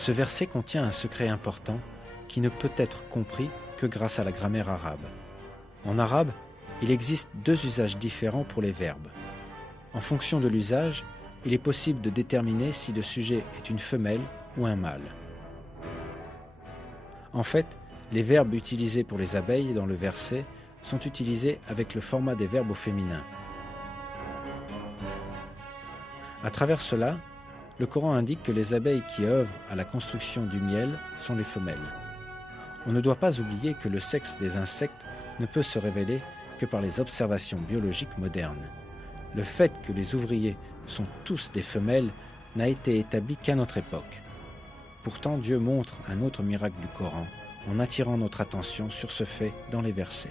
Ce verset contient un secret important qui ne peut être compris que grâce à la grammaire arabe. En arabe, il existe deux usages différents pour les verbes. En fonction de l'usage, il est possible de déterminer si le sujet est une femelle ou un mâle. En fait, les verbes utilisés pour les abeilles dans le verset sont utilisés avec le format des verbes au féminin. À travers cela, le Coran indique que les abeilles qui œuvrent à la construction du miel sont les femelles. On ne doit pas oublier que le sexe des insectes ne peut se révéler que par les observations biologiques modernes. Le fait que les ouvriers sont tous des femelles n'a été établi qu'à notre époque. Pourtant, Dieu montre un autre miracle du Coran en attirant notre attention sur ce fait dans les versets.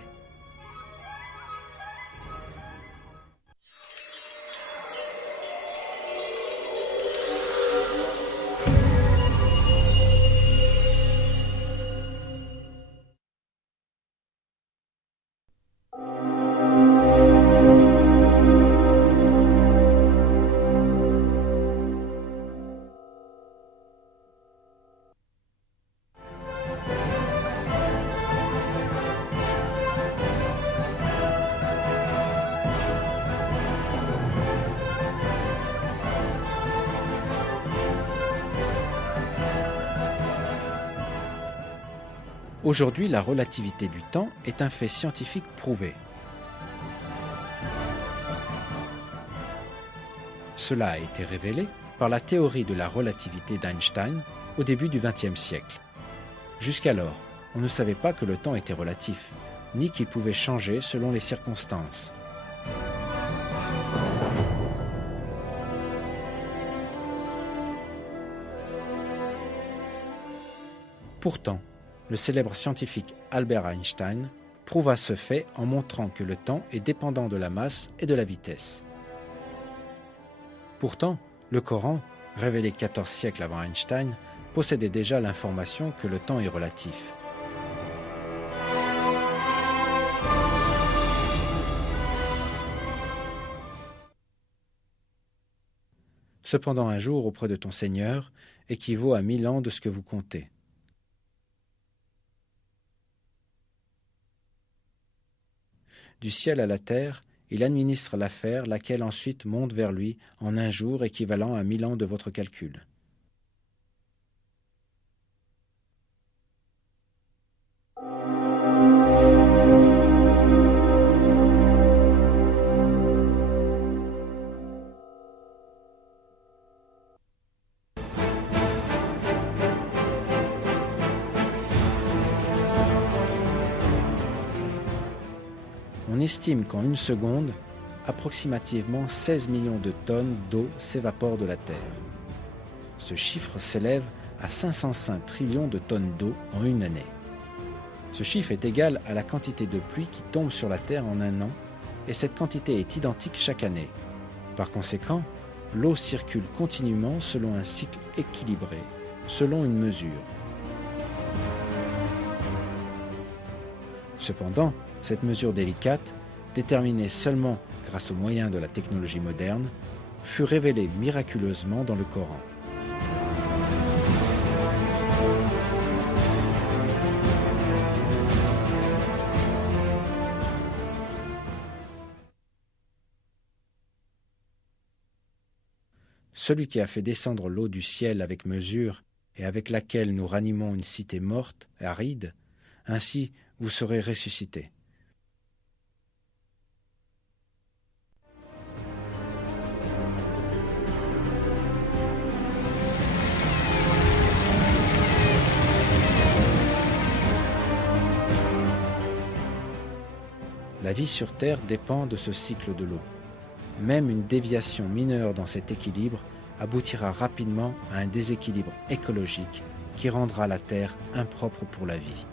Aujourd'hui, la relativité du temps est un fait scientifique prouvé. Cela a été révélé par la théorie de la relativité d'Einstein au début du XXe siècle. Jusqu'alors, on ne savait pas que le temps était relatif, ni qu'il pouvait changer selon les circonstances. Pourtant, le célèbre scientifique Albert Einstein prouva ce fait en montrant que le temps est dépendant de la masse et de la vitesse. Pourtant, le Coran, révélé 14 siècles avant Einstein, possédait déjà l'information que le temps est relatif. Cependant, un jour auprès de ton Seigneur équivaut à 1000 ans de ce que vous comptez. Du ciel à la terre, il administre l'affaire, laquelle ensuite monte vers lui en un jour équivalent à 1000 ans de votre calcul. On estime qu'en une seconde, approximativement 16 millions de tonnes d'eau s'évaporent de la Terre. Ce chiffre s'élève à 505 trillions de tonnes d'eau en une année. Ce chiffre est égal à la quantité de pluie qui tombe sur la Terre en un an, et cette quantité est identique chaque année. Par conséquent, l'eau circule continuellement selon un cycle équilibré, selon une mesure. Cependant, cette mesure délicate, déterminée seulement grâce aux moyens de la technologie moderne, fut révélée miraculeusement dans le Coran. Celui qui a fait descendre l'eau du ciel avec mesure et avec laquelle nous ranimons une cité morte, aride, ainsi vous serez ressuscités. La vie sur Terre dépend de ce cycle de l'eau. Même une déviation mineure dans cet équilibre aboutira rapidement à un déséquilibre écologique qui rendra la Terre impropre pour la vie.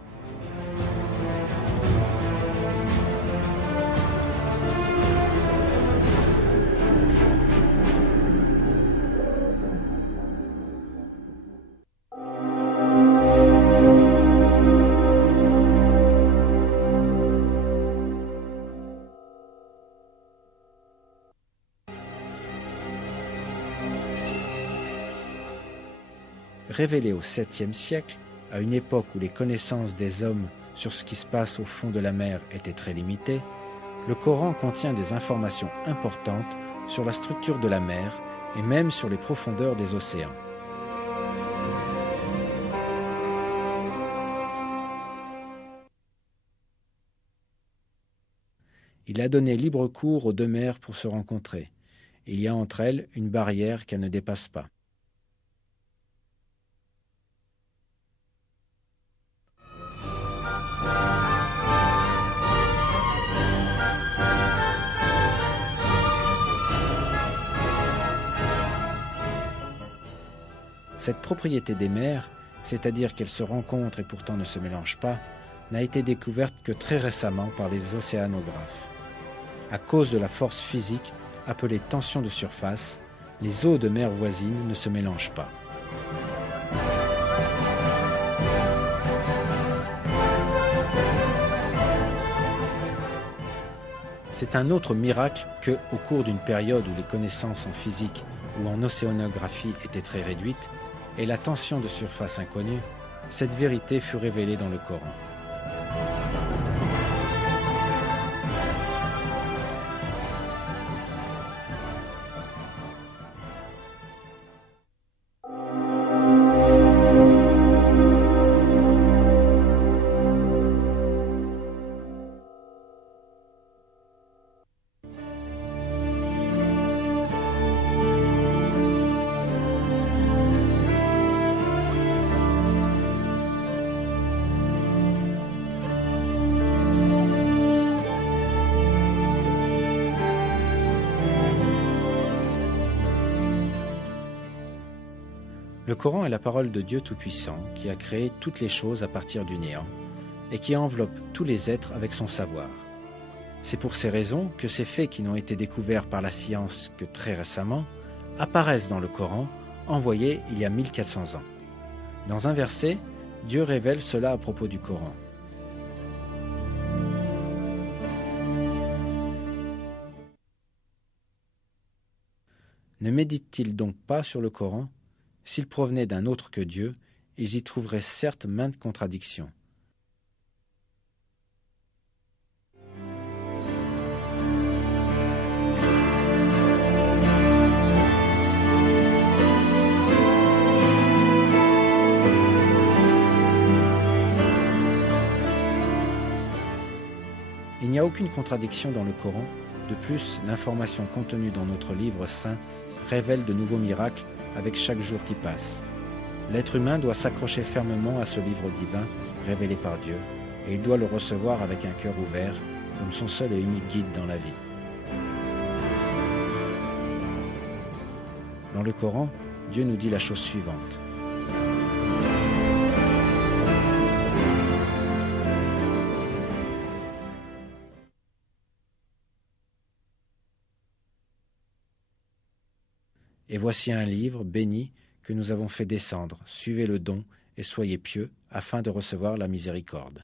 Révélé au 7e siècle, à une époque où les connaissances des hommes sur ce qui se passe au fond de la mer étaient très limitées, le Coran contient des informations importantes sur la structure de la mer et même sur les profondeurs des océans. Il a donné libre cours aux deux mers pour se rencontrer. Il y a entre elles une barrière qu'elles ne dépassent pas. Cette propriété des mers, c'est-à-dire qu'elles se rencontrent et pourtant ne se mélangent pas, n'a été découverte que très récemment par les océanographes. À cause de la force physique appelée tension de surface, les eaux de mer voisines ne se mélangent pas. C'est un autre miracle que, au cours d'une période où les connaissances en physique ou en océanographie étaient très réduites, et la tension de surface inconnue, cette vérité fut révélée dans le Coran. Le Coran est la parole de Dieu Tout-Puissant qui a créé toutes les choses à partir du néant et qui enveloppe tous les êtres avec son savoir. C'est pour ces raisons que ces faits qui n'ont été découverts par la science que très récemment apparaissent dans le Coran, envoyé il y a 1400 ans. Dans un verset, Dieu révèle cela à propos du Coran. Ne méditent-ils donc pas sur le Coran ? S'ils provenaient d'un autre que Dieu, ils y trouveraient certes maintes contradictions. Il n'y a aucune contradiction dans le Coran. De plus, l'information contenue dans notre livre saint révèle de nouveaux miracles avec chaque jour qui passe. L'être humain doit s'accrocher fermement à ce livre divin révélé par Dieu, et il doit le recevoir avec un cœur ouvert, comme son seul et unique guide dans la vie. Dans le Coran, Dieu nous dit la chose suivante. Et voici un livre béni que nous avons fait descendre. Suivez le don et soyez pieux afin de recevoir la miséricorde.